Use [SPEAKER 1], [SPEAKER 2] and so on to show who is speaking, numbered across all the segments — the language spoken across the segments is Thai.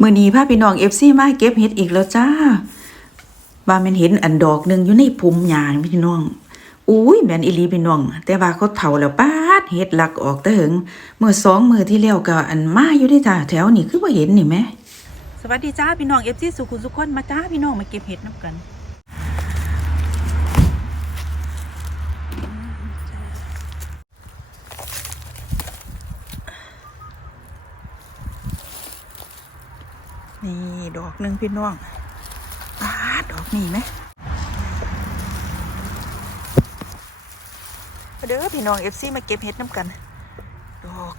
[SPEAKER 1] มื่อนี้พาพี่น้องเอฟซีมาเก็บเห็ดอีกแล้วจ้า ว่าแมันเห็นอันดอกหนึ่งอยู่ในพุ่มหญ้าพี่น้อง อุ้ยแมนอิลีพี่น้อง แต่ว่าเขาเฒ่าแล้วป้าดเห็ดหลักออกแต่หึงเมื่อสองมือที่แล้วก็อันมาอยู่ได้จ้าแถวนี่คือว่าเห็นนี่ไหมสวัสดีจ้าพี่น้องเอฟซีสุขุสุขคนมาจ้าพี่น้องมาเก็บเห็ดน้ำกัน นี่ดอกหนึ่งพี่น้องปาดอกนี่ไหมมาเด้อพี่น้องเอฟซีมาเก็บเห็ดน้ำกัน ดอก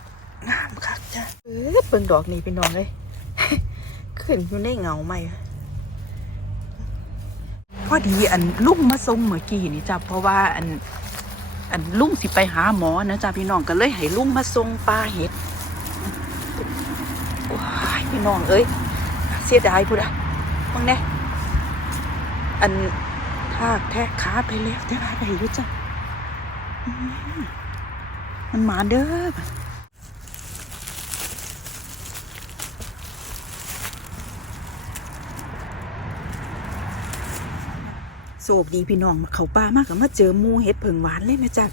[SPEAKER 1] งามคักจ้ะเออเบิ่งดอกนี่พี่น้องเลยขึ้นอยู่ในเงาไหมพอดีอันลุงมาส่งเมื่อกี้นี่จ้ะเพราะว่าอันอันลุงสิไปหาหมอนะจ้ะพี่น้องก็เลยให้ลุงมาส่งปลาเห็ดว้ายพี่น้องเอ้ย เสียดายพูดอะมึงเนี่ยอันทากแทกขาไปแล้วแต่ว่าได้อยู่จ้ะมันหมาเด้อโศกดีพี่น้องเขาป้ามากกับมาเจอมูเห็ดเผิงหวานเลยนะจ๊ะ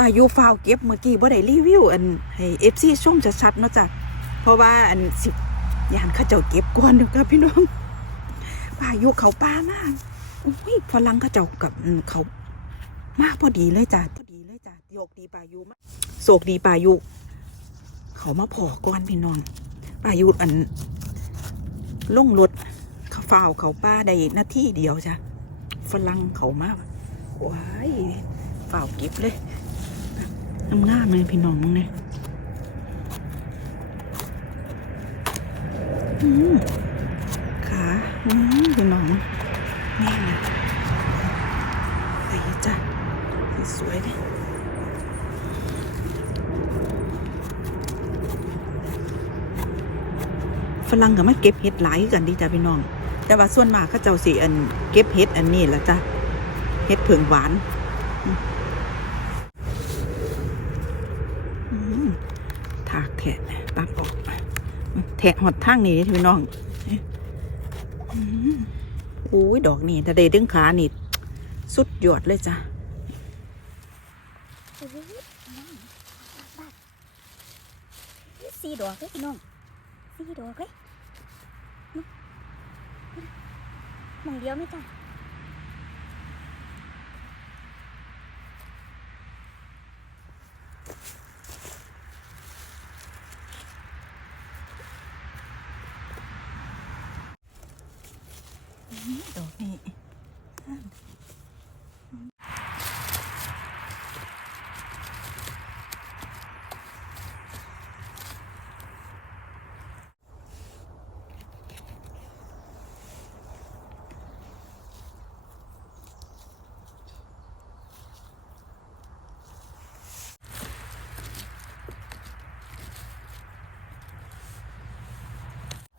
[SPEAKER 1] อายุฟาวเก็บเมื่อกี้บ่ได้รีวิวอันให้เอฟซีชมชัดๆเนาะจ๊ะเพราะว่าอันสิ ยานเข้าเจ้าเก็บก่อนเดี๋ยวครับพี่น้องป่าอยู่เขาป้ามากอุ้ยพลังเข้าเจ้ากับเขามากพอดีเลยจ้ะพอดีเลยจ้ะโยกดีป่ายุมากโศกดีป่ายุเขามาพอก่อนพี่น้องป่ายุอันลงรถเขาฝ้าวเขาป้าได้นาที่เดียวจ้ะฝรั่งเขามากว้ายฝ้าวเก็บเลยงามๆเลยพี่น้องมึงเนี่ย อืม ขาอืมพี่น้องนี่นะไอ้จ้ะสวยๆเลยฝรั่งก็มาเก็บเห็ดหลายกันดีจ้ะพี่น้อง แต่ว่าส่วนมากเขาเจ้าสิอันเก็บเห็ดอันนี้ละจ้ะเห็ดเผิงหวานอืมอืมถากแทะตัดออก แทะหอดทางนี่พี่น้องอุ้ยดอกนี่ถ้าได้ดึงขานี่สุดยอดเลยจ้ะ
[SPEAKER 2] สี่ดอกเลยพี่น้องสี่ดอกเลยมองเดียวไม่จ้ะ
[SPEAKER 1] ดอกนี้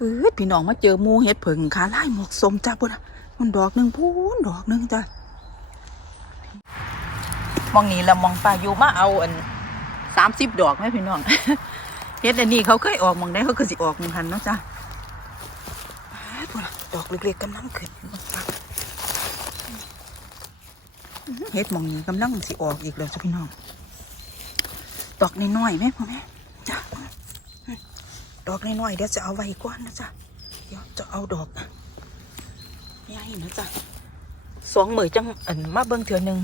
[SPEAKER 1] ปื๊ดพี่น้องมาเจอมูเห็ดเผิงขาไล่หมวกสมจ้าปุ่นมันดอกหนึ่งพูนดอกหนึ่งจ้ะมองนี้ละมองป่าอยู่มาเอาอันสามสิบดอกไหมพี่น้องเฮ็ดอันนี้เขาเคยออกมองได้เขาก็สิออกหนึ่งพันเนาะจ้าดอกเล็กๆกำลังขึ้นเฮ็ดมองนี้กำลังสิออกอีกแล้วจ้ะพี่น้อง ดอกน้อยๆไหมพ่อแม่ ดอกน้อยๆเดี๋ยวจะเอาไว้ก่อนนะจ๊ะเดี๋ยวจะเอาดอกใหญ่นะจ๊ะสองมือจังอันมาเบิ้งเถื่อหนึ่ง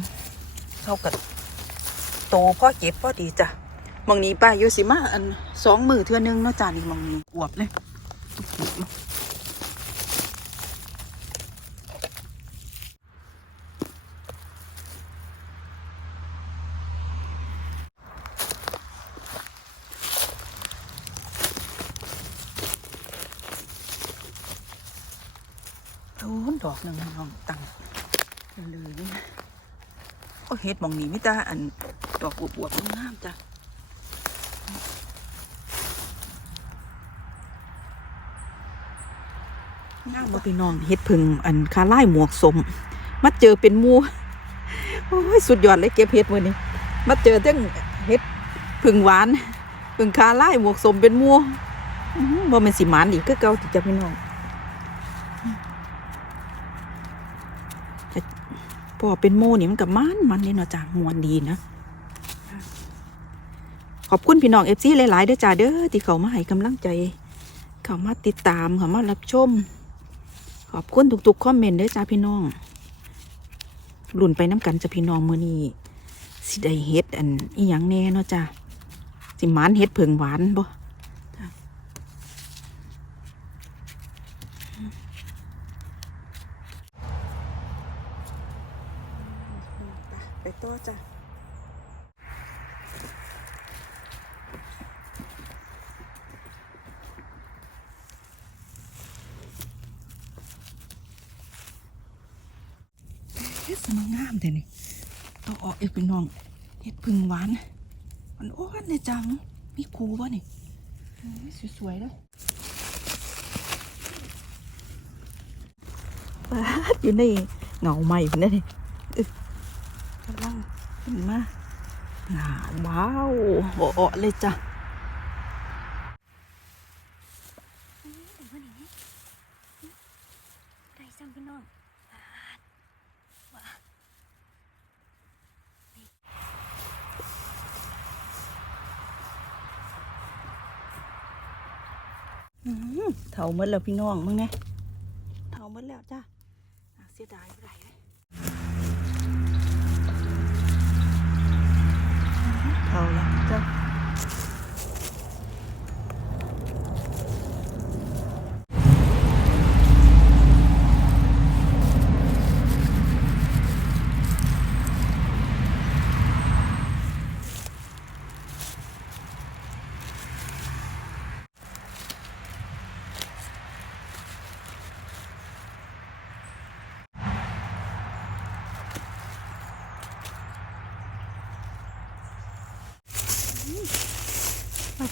[SPEAKER 1] เท่ากับโตพ่อเก็บพ่อดีจ้ะมองนี้ป้าอยู่สิมาอันสองมือเถื่อหนึ่งเนาะจ้ะนี่มองนี้อวบเลยโอ้ดอกห นึ่งน้องตังเลยโอ้เฮ็ดมองนี้มิตาอันดอกอวบๆงามจ้ะงามบ่พี่น้องเฮ็ดพึ่งอันคาไล่หมวกสมมาเจอเป็นมูโอ้ยสุดยอดเลยเก็บเฮ็ดมื้อนี้มาเจอทั้งเฮ็ดพึ่งหวานพึ่งคาไล่หมวกสมเป็นมูบ่แม่นสิหมานอีกคือเก่าที่จะพี่น้องแต่ พอเป็นโมนี่มันก็มันมันนี่เนาะจ้ะมวนดีนะ ขอบคุณพี่น้องเอฟซีหลายๆเด้อจ้าเด้อที่เขามาให้กำลังใจ เขามาติดตามเขามารับชม ขอบคุณทุกๆคอมเมนต์เด้อจ้าพี่น้องหลุนไปน้ำกันจ้ะพี่น้องมือนี้สิได้เฮ็ดอันอีหยังแน่เนาะจ้าสิหมานเฮ็ดเผิงหวานบ่จ้ะไปต่อจ้ะ เฮ็ดสมังงามแต่นี่เอออกเอกเป็นน้องเฮ็ดพึ่งหวานมันอ้วนเลยจังมีครูป่ะนี่สวยๆเลยปาดอยู่ในเงาใหม่พุ่นนี่อึ๊ะกำลังขึ้นมาหนาว้าวอ้อๆเลยจ้ะ
[SPEAKER 2] ได้ซ้ำพี่น้อง
[SPEAKER 1] อื้อหือ เท่าหมดแล้วพี่น้องมึงไงเท่าหมดแล้วจ้ะอะเสียดายบ่ไรเลยเท่าแล้วจ้ะมา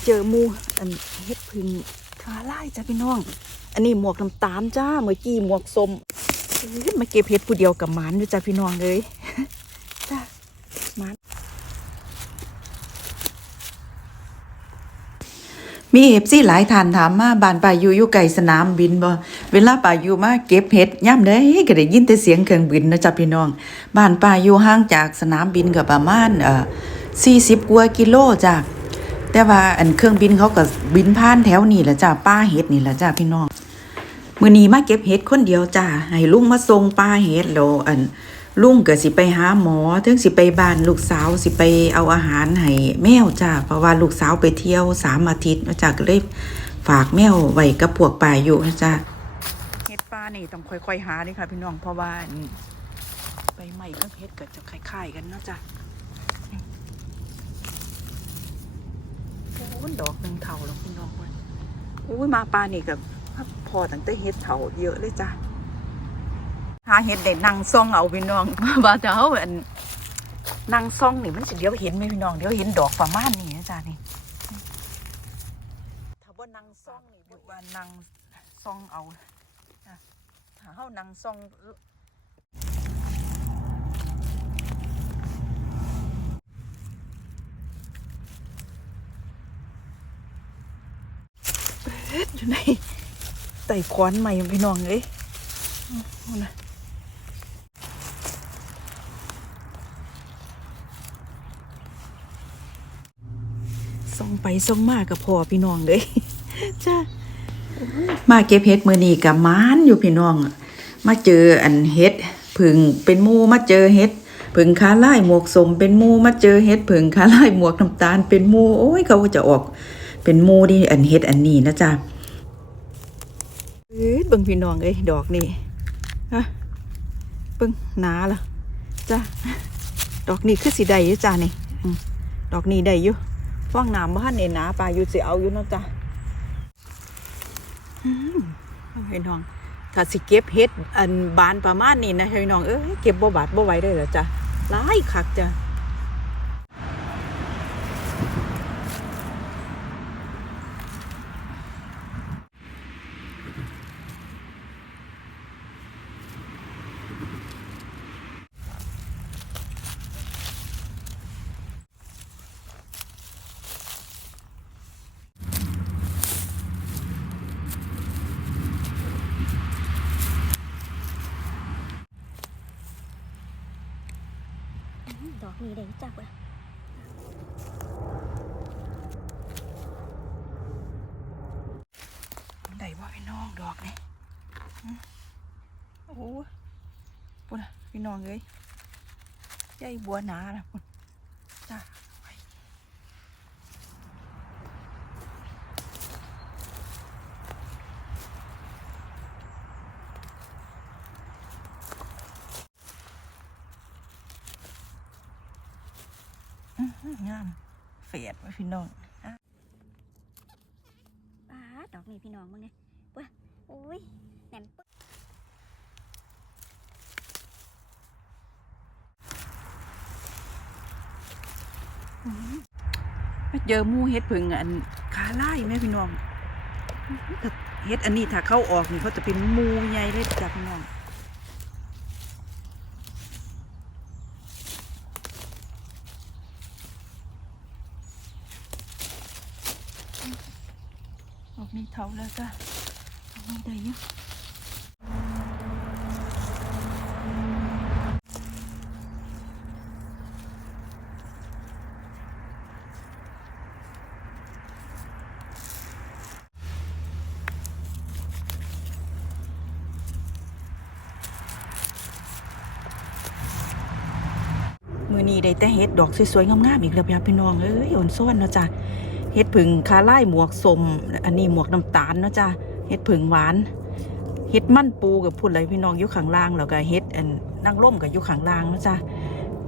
[SPEAKER 1] เจอมูอันเฮ็ดพึ่งขาไล่จ้ะพี่น้อง อันนี้หมวกน้ำตาลจ้าเมื่อกี้หมวกส้มเอ้ยมาเก็บเห็ดผู้เดียวกับมานอยู่จ้ะพี่น้องเลยจ้ามาน
[SPEAKER 3] มีเอฟซีหลายท่านถามมาบ้านป่าอยู่อยู่ไกลสนามบินบ่เวลาป่าอยู่มาเก็บเห็ดย่ำได้ก็ได้ยินแต่เสียงเครื่องบินนะจ๊ะพี่น้องบ้านป่าอยู่ห่างจากสนามบินก็ประมาณเอ่อ40กว่ากิโลจ้ะ แต่ว่าอันเครื่องบินเขาก็บินผ่านแถวนี้แหละจ้ะป้าเห็ดนี่แหละจ้ะพี่น้องมื้อนี้มาเก็บเห็ดคนเดียวจ้ะให้ลุงมาส่งป้าเห็ดแล้วอันลุงก็สิไปหาหมอถึงสิไปบ้านลูกสาวสิไปเอาอาหารให้แมวจ้าเพราะว่าลูกสาวไปเที่ยวสามอาทิตย์นะจ้าก็เลยฝากแมวไว้กับพวกป่าอยู่นะจ้า
[SPEAKER 1] เห็ดปลานี่ต้องค่อยๆหาเลยค่ะพี่น้องเพราะว่าใบใหม่กับเห็ดก็จะคล้ายๆกันเนาะจ้ะ โอ้ยดอกหนึ่งเถาแล้วพี่น้องเว้ยโอ้ยมาปลานี่กับพอตั้งแต่เห็ดเถาเยอะเลยจ้ะหาเห็ดเด็ดนั่งซ่องเอาพี่น้องว่าจะเอาอันนั่งซ่องนี่มันจะเดี๋ยวเห็นไหมพี่น้องเดี๋ยวเห็นดอกประมาณนี้นะจ้ะนี่ถ้าว่านั่งซ่องนี่บอกว่านั่งซ่องเอาถ้าเฮานั่งซ่อง อยู่ในไต่ขวานใหม่พี่น้องเลยอื้อเอานะส่องไปส่องมากับพ่อพี่น้องเลยจ้า
[SPEAKER 3] มาเก็บเห็ดมือนี้กับมานอยู่พี่น้อง มาเจออันเห็ดผึ่งเป็นมูมาเจอเห็ดผึ่งขาไลายหมวกสมเป็นมูมาเจอเห็ดผึ่งขาไลายหมวกน้ำตาลเป็นมูโอ้ยเขาจะออก เป็นมูที่อันเห็ดอันนี้นะจ๊ะ
[SPEAKER 1] เอ้ยบิ่งพี่น้องเอ้ยดอกนี่ฮะเบิ่งหนาละจ้าดอกนี่คือสีใดอยู่จ้านี่ดอกนี่ได้อยู่ว่างน้ำบ้านเนี่ยหนาปลาอยู่สิเอาอยู่นะจ้าอืมพี่น้องถ้าสิเก็บเฮ็ดอันบานประมาณนี้นะพี่น้องเอ้ยเก็บบ่บาดบ่ไหวได้เหรอจ้าหลายคักจ้า
[SPEAKER 2] นี้ได้จ้าเลย
[SPEAKER 1] ได้บ่พี่น้องดอกนี่อืมโอ้ยปุ่นพี่น้องเลยใหญ่บัวหนานะปุ่นจ้าไว้อื้อหืองามเฟียดไว้พี่น้อง
[SPEAKER 2] ป้าดดอกนี้พี่น้องมึงเนี่ยว้ยโอ้ยแหนมปึ๊ก
[SPEAKER 1] มาเจอมูเฮ็ดผึ่งอันขาไล่แม่พี่น้องเฮ็ดอันนี้ถ้าเข้าออกนี่เขาจะเป็นมูใหญ่เลยจ้ะพี่น้องออกนี่เท่า แล้วจ้ะออกนี่ได้ยอะมือนี้ได้แต่เฮ็ดดอกสวยๆงามๆอีกแล้วพี่น้องเอ้ยอ่อนซ้อนเนาะจ้ะ เฮ็ดผึ่งขาไล่หมวกสมอันนี้หมวกน้ำตาลเนาะจ้ะเฮ็ดผึ่งหวานเฮ็ดมันปูกับพูดอะไรพี่น้องอยู่ข้างล่างแล้วก็เฮ็ดอันนั่งร่มกับอยู่ข้างล่างเนาะจ้ะ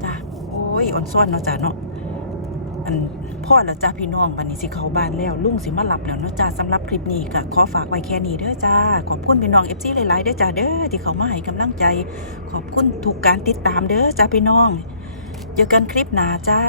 [SPEAKER 1] จ้ะโอ้ยอ่อนซ้อนเนาะจ้ะเนาะอันพ่อแล้วจ้ะพี่น้องบัดนี้สิเข้าบ้านแล้วลุงสิมาหลับแล้วเนาะจ้ะสำหรับคลิปนี้ก็ขอฝากไว้แค่นี้เด้อจ้าขอบคุณพี่น้อง FC หลายๆเด้อจ้าเด้อที่เขามาให้กำลังใจ ขอบคุณทุกการติดตามเด้อจ้าพี่น้องเจอกันคลิปหน้าจ้า